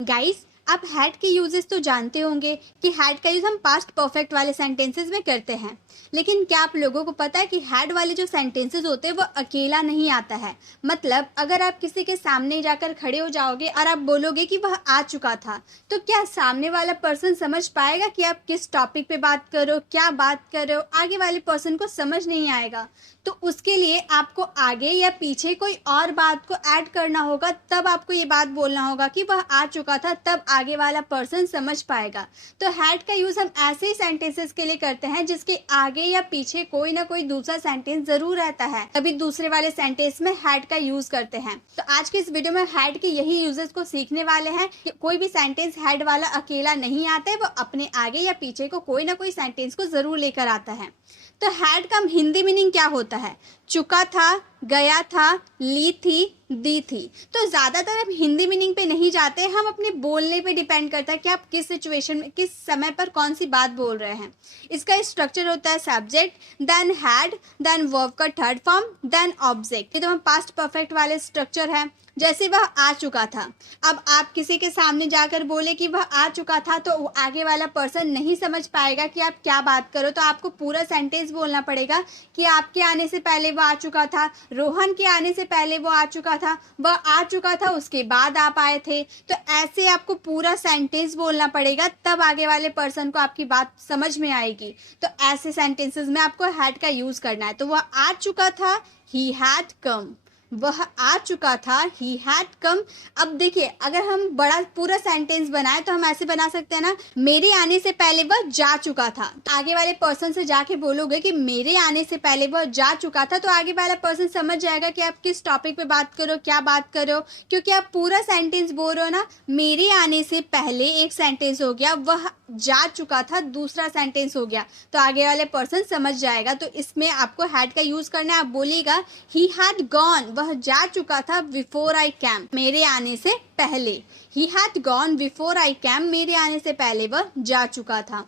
Guys, आप had के uses तो जानते होंगे कि हैड का यूज हम पास्ट परफेक्ट वाले सेंटेंसेस में करते हैं। लेकिन क्या आप लोगों को पता है कि हैड वाले जो सेंटेंसेस होते हैं वो अकेला नहीं आता है। मतलब अगर आप किसी के सामने जाकर खड़े हो जाओगे और आप बोलोगे कि वह आ चुका था, तो क्या सामने वाला पर्सन समझ पाएगा कि आप किस टॉपिक पे बात करो, क्या बात कर रहे हो? आगे वाले पर्सन को समझ नहीं आएगा। तो उसके लिए आपको आगे या पीछे कोई और बात को ऐड करना होगा, तब आपको ये बात बोलना होगा कि वह आ चुका था, तब आगे वाला पर्सन समझ पाएगा। तो हैड का यूज हम ऐसे ही सेंटेंसेस के लिए करते हैं जिसके आगे या पीछे कोई ना कोई दूसरा सेंटेंस जरूर रहता है, तभी दूसरे वाले सेंटेंस में हैड का यूज करते हैं। तो आज के इस वीडियो में हैड के यही यूजेस को सीखने वाले हैं कि कोई भी सेंटेंस हैड वाला अकेला नहीं आता है, वो अपने आगे या पीछे को कोई ना कोई सेंटेंस को जरूर लेकर आता है। तो हैड का हिंदी मीनिंग क्या होता है? चुका था, गया था, ली थी, दी थी। तो ज़्यादातर हम हिंदी मीनिंग पे नहीं जाते, हम अपने बोलने पे डिपेंड करता है कि आप किस सिचुएशन में, किस समय पर कौन सी बात बोल रहे हैं। इसका स्ट्रक्चर होता है subject, then had, then verb का थर्ड फॉर्म, देन ऑब्जेक्ट। ये तो हम पास्ट परफेक्ट वाले स्ट्रक्चर है। जैसे वह आ चुका था, अब आप किसी के सामने जाकर बोले कि वह आ चुका था, तो आगे वाला पर्सन नहीं समझ पाएगा कि आप क्या बात करो। तो आपको पूरा सेंटेंस बोलना पड़ेगा कि आपके आने से पहले वो आ चुका था, रोहन के आने से पहले वो आ चुका था, वह आ चुका था, उसके बाद आप आए थे। तो ऐसे आपको पूरा सेंटेंस बोलना पड़ेगा, तब आगे वाले पर्सन को आपकी बात समझ में आएगी। तो ऐसे सेंटेंसेस में आपको हैड का यूज करना है। तो वह आ चुका था, ही हैड कम। वह आ चुका था, ही हैड कम। अब देखिए, अगर हम बड़ा पूरा सेंटेंस बनाए तो हम ऐसे बना सकते हैं ना, मेरे आने से पहले वह जा चुका था। आगे वाले पर्सन से जाके बोलोगे कि मेरे आने से पहले वह जा चुका था, तो आगे वाला पर्सन समझ जाएगा कि आप किस टॉपिक पे बात करो, क्या बात करो, क्योंकि आप पूरा सेंटेंस बोल रहे हो ना। मेरे आने से पहले एक सेंटेंस हो गया, वह जा चुका था दूसरा सेंटेंस हो गया, तो आगे वाले पर्सन समझ जाएगा। तो इसमें आपको हैड का यूज करना है। आप बोलिएगा ही हैड गॉन, वह जा चुका था, बिफोर आई कैम, मेरे आने से पहले। He had gone before I came, मेरे आने से पहले वह जा चुका था।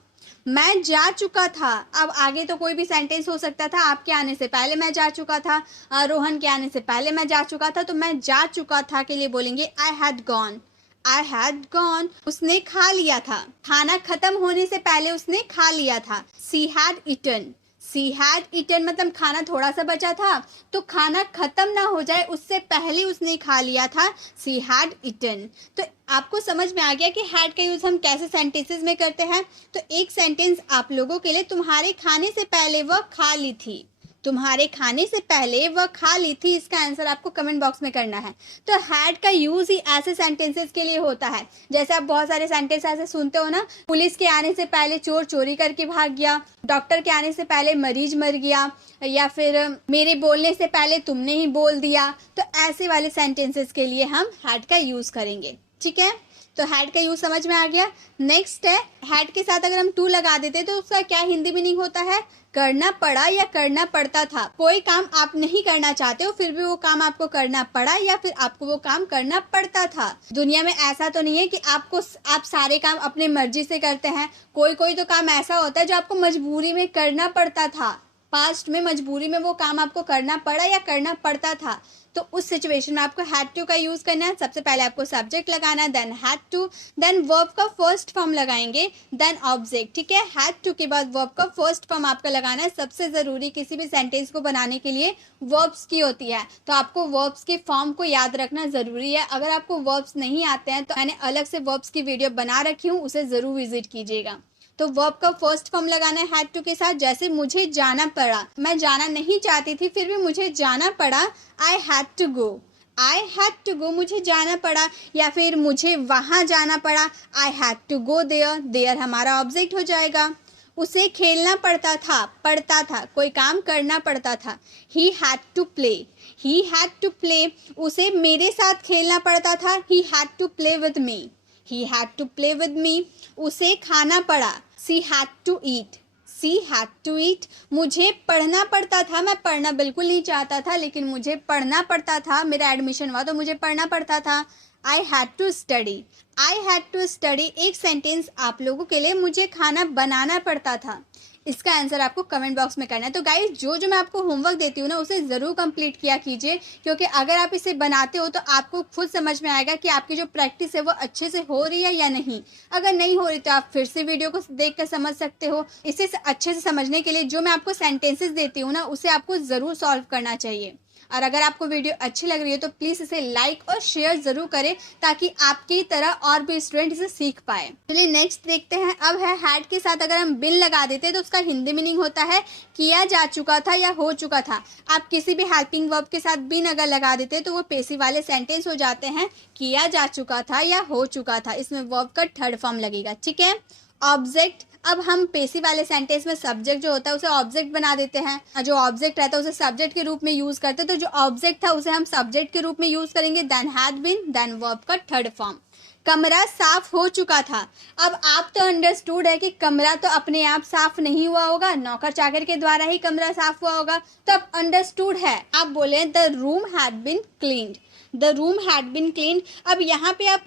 मैं जा चुका था, अब आगे तो कोई भी सेंटेंस हो सकता था। आपके आने से पहले मैं जा चुका था, रोहन के आने से पहले मैं जा चुका था। तो मैं जा चुका था के लिए बोलेंगे I had gone. I had gone, उसने खा लिया था, खाना खत्म होने से पहले उसने खा लिया था। She had eaten, she had eaten मतलब खाना थोड़ा सा बचा था, तो खाना खत्म ना हो जाए उससे पहले उसने खा लिया था। She had eaten. तो आपको समझ में आ गया कि हैड का यूज हम कैसे सेंटेंसेस में करते हैं। तो एक सेंटेंस आप लोगों के लिए, तुम्हारे खाने से पहले वह खा ली थी। तुम्हारे खाने से पहले वह खा ली थी, इसका आंसर आपको कमेंट बॉक्स में करना है। तो हैड का यूज ही ऐसे सेंटेंसेस के लिए होता है। जैसे आप बहुत सारे सेंटेंस ऐसे सुनते हो ना, पुलिस के आने से पहले चोर चोरी करके भाग गया, डॉक्टर के आने से पहले मरीज मर गया, या फिर मेरे बोलने से पहले तुमने ही बोल दिया। तो ऐसे वाले सेंटेंसेस के लिए हम हैड का यूज करेंगे। ठीक है, तो हैड का यूज समझ में आ गया। नेक्स्ट है, हैड के साथ अगर हम टू लगा देते तो उसका क्या हिंदी मीनिंग होता है? करना पड़ा या करना पड़ता था। कोई काम आप नहीं करना चाहते हो, फिर भी वो काम आपको करना पड़ा, या फिर आपको वो काम करना पड़ता था। दुनिया में ऐसा तो नहीं है कि आप सारे काम अपने मर्जी से करते हैं। कोई कोई तो काम ऐसा होता है जो आपको मजबूरी में करना पड़ता था। पास्ट में मजबूरी में वो काम आपको करना पड़ा या करना पड़ता था। तो उस सिचुएशन में आपको हैड टू का यूज करना है। सबसे पहले आपको सब्जेक्ट लगाना है, then had to, then verb का फर्स्ट फॉर्म लगाएंगे, देन ऑब्जेक्ट। ठीक है, हैड टू के बाद वर्ब का फर्स्ट फॉर्म आपका लगाना है। सबसे जरूरी किसी भी सेंटेंस को बनाने के लिए वर्ब्स की होती है, तो आपको वर्ब्स के फॉर्म को याद रखना जरूरी है। अगर आपको वर्ब्स नहीं आते हैं तो मैंने अलग से वर्ब्स की वीडियो बना रखी हूँ, उसे जरूर विजिट कीजिएगा। तो वर्ब का फर्स्ट फॉर्म लगाना है हैड टू के साथ। जैसे मुझे जाना पड़ा, मैं जाना नहीं चाहती थी फिर भी मुझे जाना पड़ा, I had to go. I had to go, मुझे जाना पड़ा। या फिर मुझे वहाँ जाना पड़ा, I had to go there. There हमारा ऑब्जेक्ट हो जाएगा। उसे खेलना पड़ता था, कोई काम करना पड़ता था। He had to play, he had to play, उसे मेरे साथ खेलना पड़ता था। He had to play with me, he had to play with me, उसे खाना पड़ा। She had to eat, she had to eat, मुझे पढ़ना पड़ता था, मैं पढ़ना बिल्कुल नहीं चाहता था लेकिन मुझे पढ़ना पड़ता था, मेरा एडमिशन हुआ तो मुझे पढ़ना पड़ता था। I had to study. I had to study एक सेंटेंस आप लोगों के लिए, मुझे खाना बनाना पड़ता था। इसका आंसर आपको कमेंट बॉक्स में करना है। तो गाइस जो मैं आपको होमवर्क देती हूँ ना, उसे ज़रूर कंप्लीट किया कीजिए, क्योंकि अगर आप इसे बनाते हो तो आपको खुद समझ में आएगा कि आपकी जो प्रैक्टिस है वो अच्छे से हो रही है या नहीं। अगर नहीं हो रही तो आप फिर से वीडियो को देख कर समझ सकते हो। इसे अच्छे से समझने के लिए जो मैं आपको सेंटेंसेस देती हूँ ना, उसे आपको ज़रूर सॉल्व करना चाहिए। और अगर आपको वीडियो अच्छी लग रही है तो प्लीज़ इसे लाइक और शेयर ज़रूर करें, ताकि आपकी तरह और भी स्टूडेंट इसे सीख पाए। चलिए नेक्स्ट देखते हैं। अब है हैड के साथ अगर हम बिन लगा देते हैं तो उसका हिंदी मीनिंग होता है किया जा चुका था या हो चुका था। आप किसी भी हेल्पिंग वर्ब के साथ बिन अगर लगा देते हैं तो वो पेसिव वाले सेंटेंस हो जाते हैं, किया जा चुका था या हो चुका था। इसमें वर्ब का थर्ड फॉर्म लगेगा, ठीक है। ऑब्जेक्ट, अब हम पेसिव वाले सेंटेंस में सब्जेक्ट जो होता है उसे ऑब्जेक्ट बना देते हैं। जो ऑब्जेक्ट रहता है उसे सब्जेक्ट के रूप में यूज करते हैं, तो जो ऑब्जेक्ट था उसे हम सब्जेक्ट के रूप में यूज करेंगे। Then had been, then verb का थर्ड फॉर्म। कमरा साफ हो चुका था। अब आप तो अंडरस्टूड है कि कमरा तो अपने आप साफ नहीं हुआ होगा, नौकर चाकर के द्वारा ही कमरा साफ हुआ होगा। तो अब अंडरस्टूड है, आप बोले the room had been cleaned. The room had been cleaned. अब यहाँ पे आप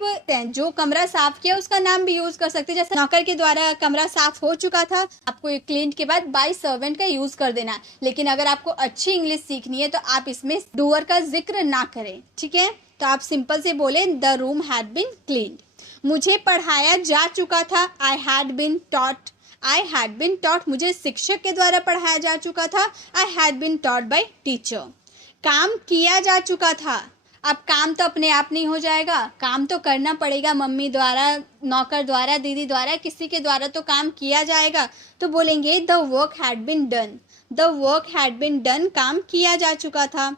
जो कमरा साफ किया उसका नाम भी यूज कर सकते हैं, जैसे नौकर के द्वारा कमरा साफ हो चुका था, आपको क्लीन्ड के बाद बाय सर्वेंट का यूज कर देना। लेकिन अगर आपको अच्छी इंग्लिश सीखनी है तो आप इसमें डूअर का जिक्र ना करें, ठीक है। तो आप सिंपल से बोले the room had been cleaned. मुझे पढ़ाया जा चुका था, I had been taught. I had been taught, मुझे शिक्षक के द्वारा पढ़ाया जा चुका था, I had been taught by teacher. काम किया जा चुका था। अब काम तो अपने आप नहीं हो जाएगा, काम तो करना पड़ेगा, मम्मी द्वारा, नौकर द्वारा, दीदी द्वारा, किसी के द्वारा तो काम किया जाएगा। तो बोलेंगे the work had been done. The work had been done, काम किया जा चुका था।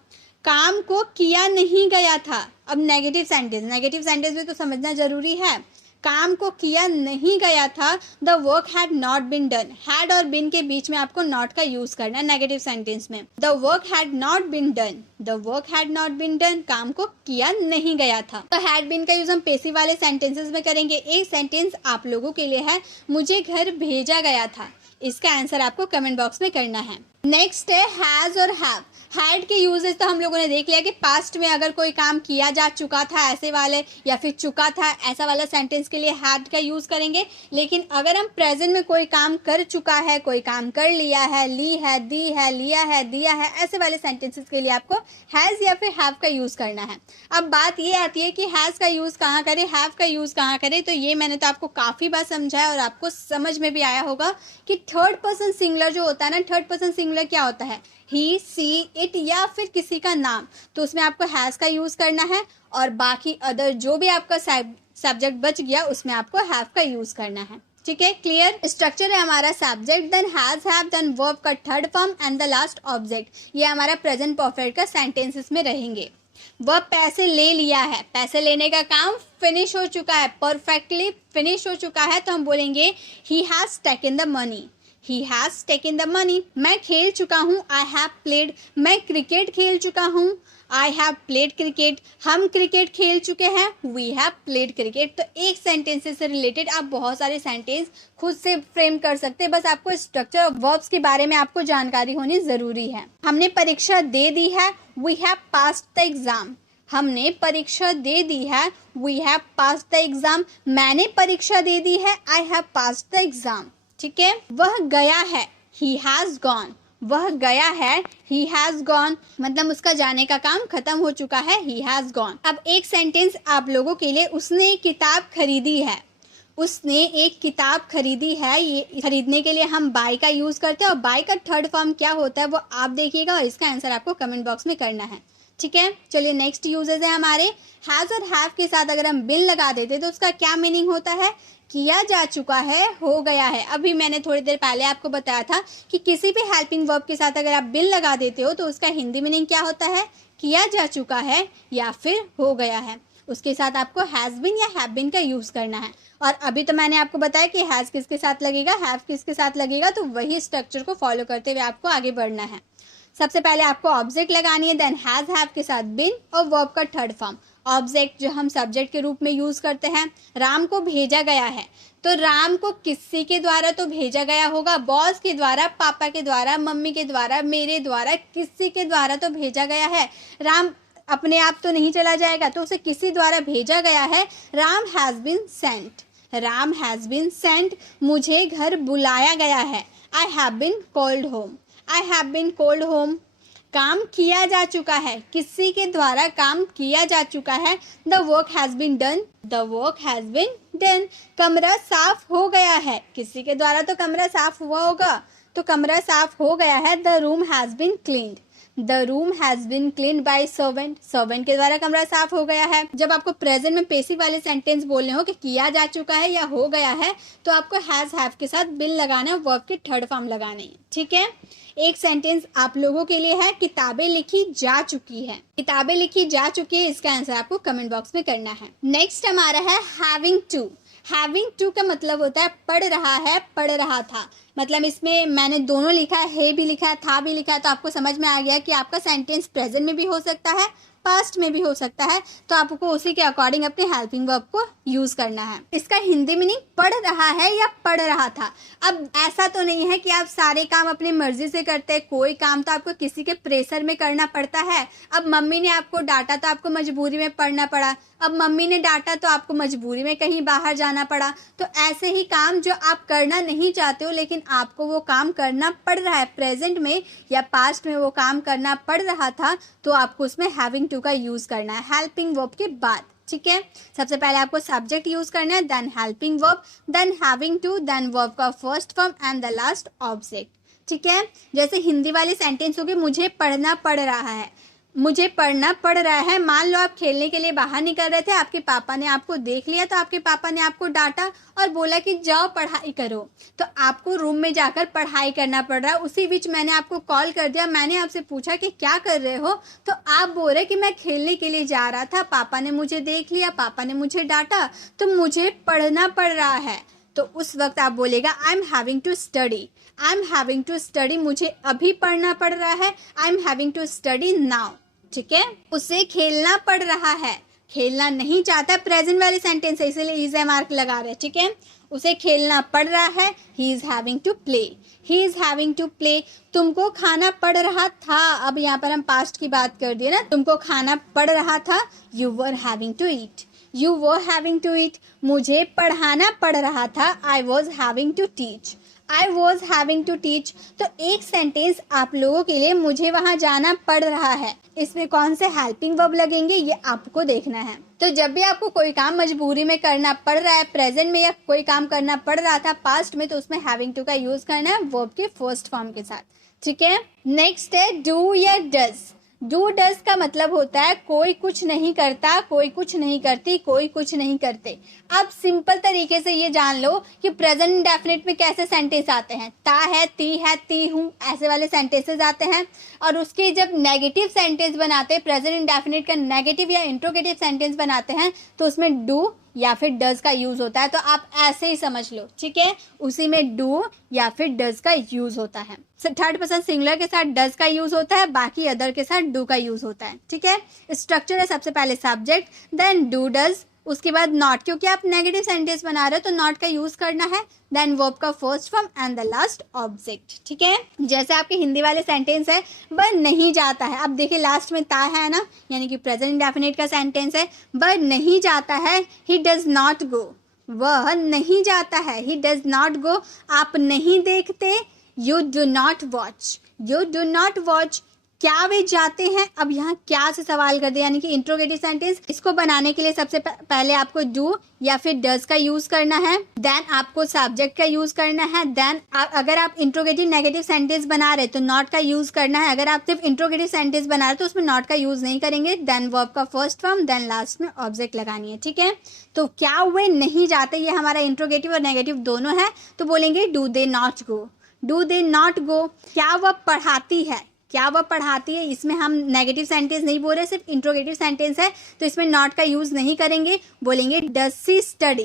काम को किया नहीं गया था। अब नेगेटिव सेंटेंस में तो समझना जरूरी है। काम को किया नहीं गया था, the work had not been done. Had और बिन के बीच में आपको नॉट का यूज करना है नेगेटिव सेंटेंस में। The work had not been done, the work had not been done, काम को किया नहीं गया था। तो हैड बिन का यूज हम पेसिव वाले सेंटेंसेस में करेंगे। एक सेंटेंस आप लोगों के लिए है, मुझे घर भेजा गया था। इसका आंसर आपको कमेंट बॉक्स में करना है। नेक्स्ट है हैज और हैव। हैड के यूजेस तो हम लोगों ने देख लिया कि पास्ट में अगर कोई काम किया जा चुका था ऐसे वाले, या फिर चुका था ऐसा वाला सेंटेंस के लिए हैड का यूज करेंगे। लेकिन अगर हम प्रेजेंट में कोई काम कर चुका है, कोई काम कर लिया है, ली है, दी है, लिया है, दिया है, ऐसे वाले सेंटेंसेस के लिए आपको हैज या फिर हैव का यूज करना है। अब बात ये आती है कि हैज का यूज कहाँ करें, हैव का यूज कहाँ करें। तो ये मैंने तो आपको काफी बार समझाया और आपको समझ में भी आया होगा कि थर्ड पर्सन सिंगुलर जो होता है ना, थर्ड पर्सन सिंगुलर क्या होता है, ही, सी, इट या फिर किसी का नाम, तो उसमें आपको हैज का यूज करना है। और बाकी अदर जो भी आपका सब्जेक्ट बच गया उसमें आपको हैव का यूज करना है, ठीक है। क्लियर। स्ट्रक्चर है हमारा subject, then has, have, then verb का third form and the last object. ये हमारा प्रेजेंट परफेक्ट का सेंटेंसेस में रहेंगे। वह पैसे ले लिया है, पैसे लेने का काम फिनिश हो चुका है, परफेक्टली फिनिश हो चुका है, तो हम बोलेंगे he has taken the money. He has taken the money. मैं खेल चुका हूँ, I have played. मैं क्रिकेट खेल चुका हूँ, I have played cricket. हम क्रिकेट खेल चुके हैं, We have played cricket. तो एक सेंटेंस से रिलेटेड आप बहुत सारे सेंटेंस खुद से फ्रेम कर सकते हैं। बस आपको स्ट्रक्चर ऑफ वर्ब्स के बारे में आपको जानकारी होनी ज़रूरी है। हमने परीक्षा दे दी है, We have passed the exam. हमने परीक्षा दे दी है, We have passed the exam. मैंने परीक्षा दे दी है, I have passed the exam. ठीक है। वह गया है, he has gone. वह गया है, he has gone, मतलब उसका जाने का काम खत्म हो चुका है, he has gone. अब एक सेंटेंस आप लोगों के लिए, उसने एक किताब खरीदी है। उसने एक किताब खरीदी है, ये खरीदने के लिए हम बाय का यूज करते हैं, और बाय का थर्ड फॉर्म क्या होता है वो आप देखिएगा और इसका आंसर आपको कमेंट बॉक्स में करना है, ठीक है। चलिए नेक्स्ट यूजेस है हमारे। हैज और हैव के साथ अगर हम बिन लगा देते तो उसका क्या मीनिंग होता है, किया जा चुका है, हो गया है। अभी मैंने थोड़ी देर पहले आपको बताया था कि किसी भी हेल्पिंग वर्ब के साथ अगर आप बिन लगा देते हो तो उसका हिंदी मीनिंग क्या होता है, किया जा चुका है या फिर हो गया है। उसके साथ आपको हैज़ बिन या हैव बिन का यूज़ करना है। और अभी तो मैंने आपको बताया कि हैज़ किसके साथ लगेगा, हैव किसके साथ लगेगा, तो वही स्ट्रक्चर को फॉलो करते हुए आपको आगे बढ़ना है। सबसे पहले आपको ऑब्जेक्ट लगानी है, देन हैज़ हैव के साथ बिन और वर्ब का थर्ड फॉर्म। ऑब्जेक्ट जो हम सब्जेक्ट के रूप में यूज़ करते हैं, राम को भेजा गया है, तो राम को किसी के द्वारा तो भेजा गया होगा, बॉस के द्वारा, पापा के द्वारा, मम्मी के द्वारा, मेरे द्वारा, किसी के द्वारा तो भेजा गया है। राम अपने आप तो नहीं चला जाएगा, तो उसे किसी द्वारा भेजा गया है। Ram has been sent, Ram has been sent, मुझे घर बुलाया गया है। I have been called home, I have been called home, काम किया जा चुका है, किसी के द्वारा काम किया जा चुका है। The work has been done, the work has been done, कमरा साफ हो गया है, किसी के द्वारा तो कमरा साफ हुआ होगा, तो कमरा साफ हो गया है। The room has been cleaned, the room has been cleaned by servant, servant के द्वारा कमरा साफ हो गया है। जब आपको प्रेजेंट में पेसिव वाले सेंटेंस बोलने हो कि किया जा चुका है या हो गया है, तो आपको हैज़ हैव के साथ बिन लगाना है, वर्ब की थर्ड फॉर्म लगानी है, ठीक है। एक सेंटेंस आप लोगों के लिए है, किताबें लिखी जा चुकी है, किताबें लिखी जा चुकी है, इसका आंसर आपको कमेंट बॉक्स में करना है। नेक्स्ट हमारा है हैविंग टू। हैविंग टू का मतलब होता है पढ़ रहा है, पढ़ रहा था। मतलब इसमें मैंने दोनों लिखा है भी लिखा है, था भी लिखा है, तो आपको समझ में आ गया कि आपका सेंटेंस प्रेजेंट में भी हो सकता है, पास्ट में भी हो सकता है, तो आपको उसी के अकॉर्डिंग अपने हेल्पिंग वर्ब को यूज करना है। इसका हिंदी मीनिंग पढ़ रहा है या पढ़ रहा था। अब ऐसा तो नहीं है कि आप सारे काम अपनी मर्जी से करते हैं, कोई काम तो आपको किसी के प्रेशर में करना पड़ता है। अब मम्मी ने आपको डांटा तो आपको मजबूरी में पढ़ना पड़ा, अब मम्मी ने डांटा तो आपको मजबूरी में कहीं बाहर जाना पड़ा। तो ऐसे ही काम जो आप करना नहीं चाहते हो लेकिन आपको वो काम करना पड़ रहा है, प्रेजेंट में या पास्ट में वो काम करना पड़ रहा था, तो आपको उसमें हैविंग टू का यूज करना है हेल्पिंग वर्ब के बाद, ठीक है। सबसे पहले आपको सब्जेक्ट यूज करना है, then helping verb, then having to, then verb का first form and the last object, ठीक है। जैसे हिंदी वाले सेंटेंस हो गए, मुझे पढ़ना पड़ रहा है, मुझे पढ़ना पड़ रहा है। मान लो आप खेलने के लिए बाहर निकल रहे थे, आपके पापा ने आपको देख लिया, तो आपके पापा ने आपको डांटा और बोला कि जाओ पढ़ाई करो, तो आपको रूम में जाकर पढ़ाई करना पड़ रहा है। उसी बीच मैंने आपको कॉल कर दिया, मैंने आपसे पूछा कि क्या कर रहे हो, तो आप बोल रहे कि मैं खेलने के लिए जा रहा था, पापा ने मुझे देख लिया, पापा ने मुझे डांटा, तो मुझे पढ़ना पड़ रहा है। तो उस वक्त आप बोलेगा I am having to study, I am having to study, मुझे अभी पढ़ना पड़ रहा है, I am having to study now, ठीक है। उसे खेलना पड़ रहा है, खेलना नहीं चाहता, प्रेजेंट वाले सेंटेंस है इसलिए इज मार्क लगा रहे हैं, ठीक है। उसे खेलना पड़ रहा है, he is having to play, he is having to play. तुमको खाना पड़ रहा था, अब यहाँ पर हम पास्ट की बात कर दिए ना, तुमको खाना पड़ रहा था, you were having to eat, you were having to eat. मुझे पढ़ाना पड़ रहा था, I was having to teach, I was having to teach. तो एक सेंटेंस आप लोगों के लिए मुझे वहां जाना पड़ रहा है, इसमें कौन से हेल्पिंग वर्ब लगेंगे ये आपको देखना है। तो जब भी आपको कोई काम मजबूरी में करना पड़ रहा है प्रेजेंट में, या कोई काम करना पड़ रहा था पास्ट में, तो उसमें हैविंग टू का यूज करना है वर्ब के फर्स्ट फॉर्म के साथ, ठीक है। नेक्स्ट है डू या डज। डू डज का मतलब होता है कोई कुछ नहीं करता, कोई कुछ नहीं करती, कोई कुछ नहीं करते। अब सिंपल तरीके से ये जान लो कि प्रेजेंट इंडेफिनिट में कैसे सेंटेंस आते हैं, ता है, ती हूँ, ऐसे वाले सेंटेंसेस आते हैं। और उसके जब नेगेटिव सेंटेंस बनाते हैं, प्रेजेंट इंडेफिनिट का नेगेटिव या इंट्रोगेटिव सेंटेंस बनाते हैं, तो उसमें डू या फिर डज का यूज होता है। तो आप ऐसे ही समझ लो, ठीक है, उसी में डू या फिर डज का यूज होता है। थर्ड पर्सन सिंगुलर के साथ डज का यूज होता है, बाकी अदर के साथ डू का यूज होता है, ठीक है। स्ट्रक्चर है सबसे पहले सब्जेक्ट, देन डू डज, उसके बाद नॉट, क्योंकि आप नेगेटिव सेंटेंस बना रहे हो तो नॉट का यूज करना है, देन वर्ब का first form and the last object, ठीक है। जैसे आपके हिंदी वाले सेंटेंस है, वह नहीं जाता है। अब देखिए लास्ट में ता है ना, यानी कि प्रेजेंट इंडेफिनिट का सेंटेंस है, वह नहीं जाता है, ही डज नॉट गो, वह नहीं जाता है, ही डज नॉट गो। आप नहीं देखते, you do not watch, you do not watch. क्या वे जाते हैं, अब यहाँ क्या से सवाल कर दे, यानी कि इंट्रोगेटिव सेंटेंस। इसको बनाने के लिए सबसे पहले आपको डू या फिर डज का यूज करना है, देन आपको सब्जेक्ट का यूज करना है, देन अगर आप इंट्रोगेटिव नेगेटिव सेंटेंस बना रहे तो नॉट का यूज करना है। अगर आप सिर्फ इंट्रोगेटिव सेंटेंस बना रहे तो उसमें नॉट का यूज नहीं करेंगे, देन वर्ब का फर्स्ट फॉर्म, देन लास्ट में ऑब्जेक्ट लगानी है, ठीक है। तो क्या वे नहीं जाते, ये हमारा इंट्रोगेटिव और नेगेटिव दोनों है, तो बोलेंगे do they not go, do they not go. क्या वह पढ़ाती है, क्या वह पढ़ाती है, इसमें हम नेगेटिव सेंटेंस नहीं बोल रहे, सिर्फ इंट्रोगेटिव सेंटेंस है, तो इसमें नॉट का यूज नहीं करेंगे, बोलेंगे does she study,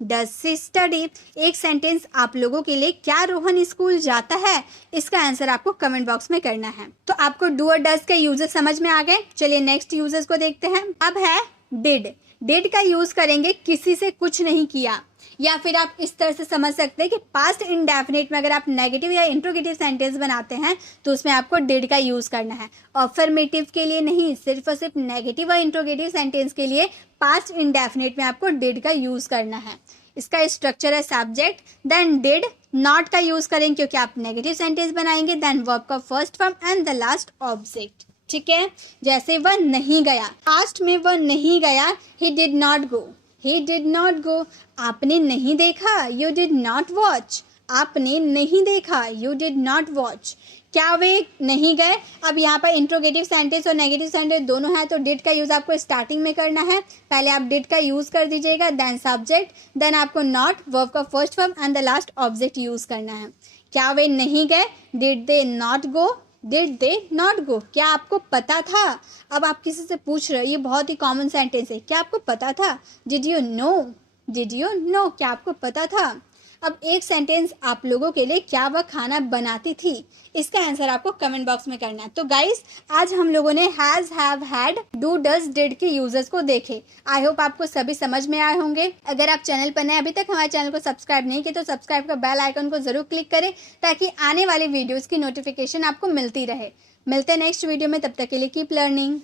does she study. एक सेंटेंस आप लोगों के लिए, क्या रोहन स्कूल जाता है, इसका आंसर आपको कमेंट बॉक्स में करना है। तो आपको डू और डज के यूजेस समझ में आ गए, चलिए नेक्स्ट यूजेस को देखते हैं। अब है डिड। डिड का यूज़ करेंगे किसी से कुछ नहीं किया, या फिर आप इस तरह से समझ सकते हैं कि पास्ट इंडेफिनिट में अगर आप नेगेटिव या इंट्रोगेटिव सेंटेंस बनाते हैं तो उसमें आपको डिड का यूज़ करना है। अफर्मेटिव के लिए नहीं, सिर्फ और सिर्फ नेगेटिव और इंट्रोगेटिव सेंटेंस के लिए पास्ट इंडेफिनिट में आपको डिड का यूज़ करना है। इसका स्ट्रक्चर है सब्जेक्ट, देन डिड, नॉट का यूज़ करेंगे क्योंकि आप नेगेटिव सेंटेंस बनाएंगे, देन वर्ब का first form and the last object. ठीक है, जैसे वह नहीं गया, पास्ट में वह नहीं गया, he did not go, he did not go. आपने नहीं देखा, यू डिड नॉट वॉच, आपने नहीं देखा, यू डिड नॉट वॉच। क्या वे नहीं गए? अब यहाँ पर इंट्रोगेटिव सेंटेंस और नेगेटिव सेंटेंस दोनों है, तो डिड का यूज़ आपको स्टार्टिंग में करना है। पहले आप डिड का यूज़ कर दीजिएगा, देन सब्जेक्ट, देन आपको नॉट, वर्ब का first form and the last object use करना है। क्या वे नहीं गए? Did they not go, did they not go. क्या आपको पता था? अब आप किसी से पूछ रहे हो, ये बहुत ही कॉमन सेंटेंस है, क्या आपको पता था? Did you know, did you know, क्या आपको पता था? अब एक सेंटेंस आप लोगों के लिए, क्या वह खाना बनाती थी, इसका आंसर आपको कमेंट बॉक्स में करना है। तो गाइस, आज हम लोगों ने has, have, had, do, does, did के यूजेस को देखे। आई होप आपको सभी समझ में आए होंगे। अगर आप चैनल पर नए, अभी तक हमारे चैनल को सब्सक्राइब नहीं किए तो सब्सक्राइब का बेल आइकन को जरूर क्लिक करें ताकि आने वाली वीडियोज़ की नोटिफिकेशन आपको मिलती रहे। मिलते हैं नेक्स्ट वीडियो में, तब तक के लिए कीप लर्निंग।